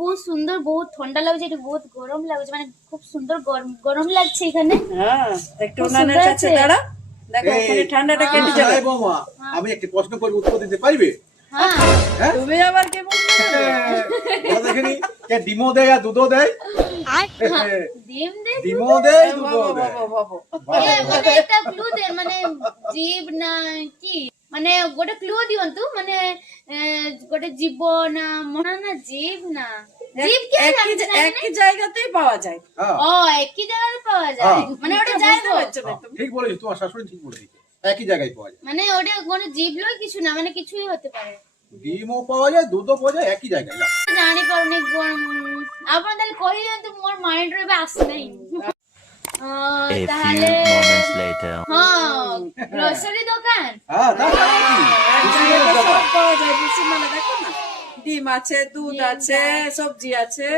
ବହୁତ ସୁନ୍ଦର, ବହୁତ ଥଣ୍ଡା ଲାଗୁଛି, এটি ବହୁତ গরম লাগুছে, মানে খুব সুন্দর গরম লাগছে এখানে। হ্যাঁ, একটু উনানের কাছে দাঁড়া, দেখো ওখানে ঠান্ডাটা কেটে যাবে। এই বৌমা, আমি একটা প্রশ্ন করব, উত্তর দিতে পারবে? হ্যাঁ হ্যাঁ, তুমি আবার কি বলছো? বলো দেখিনি, কে ডিমও দেয় আর দুধও দেয়? ডিম দে ডিমও দেয়, দুধও বাবা দেয়। বাবা বাবা, মানে একটা ক্লু দে, মানে জীব না কি, মানে গোটে ক্লু দিଅନ୍ତୁ, মানে গোটে জীব না মনে না জীব না জীব কে একই জায়গাতেই পাওয়া যায়। হ্যাঁ, ও একই জায়গায় পাওয়া যায়, মানে ওটা জায়গা বুঝতে পারছো না তুমি? ঠিক বলেছো, তোমার শাশুড়ি ঠিক বলেছে, একই জায়গায় পাওয়া যায়। মানে ওটা কোনো জীব লয় কিছু না, মানে কিছুই হতে পারে। ডিমও পাওয়া যায়, দুধও পাওয়া যায়, একই জায়গায়। যাও। জানি পারুনি ଆପଣ তাহলে କହିଦିଅନ୍ତୁ, ମୋର ମାଇଣ୍ଡରେ ଏବେ ଆସୁନାହିଁ। A ତାହେଲେ few moments later. ହଁ ଗ୍ରୋସରୀ দোকান। হ্যাঁ, তাহলে এক কি? জায়গাতে সব পাওয়া যায়, বুঝছি মানে দেখো না, ডিম আছে, দুধ আছে, সবজি আছে।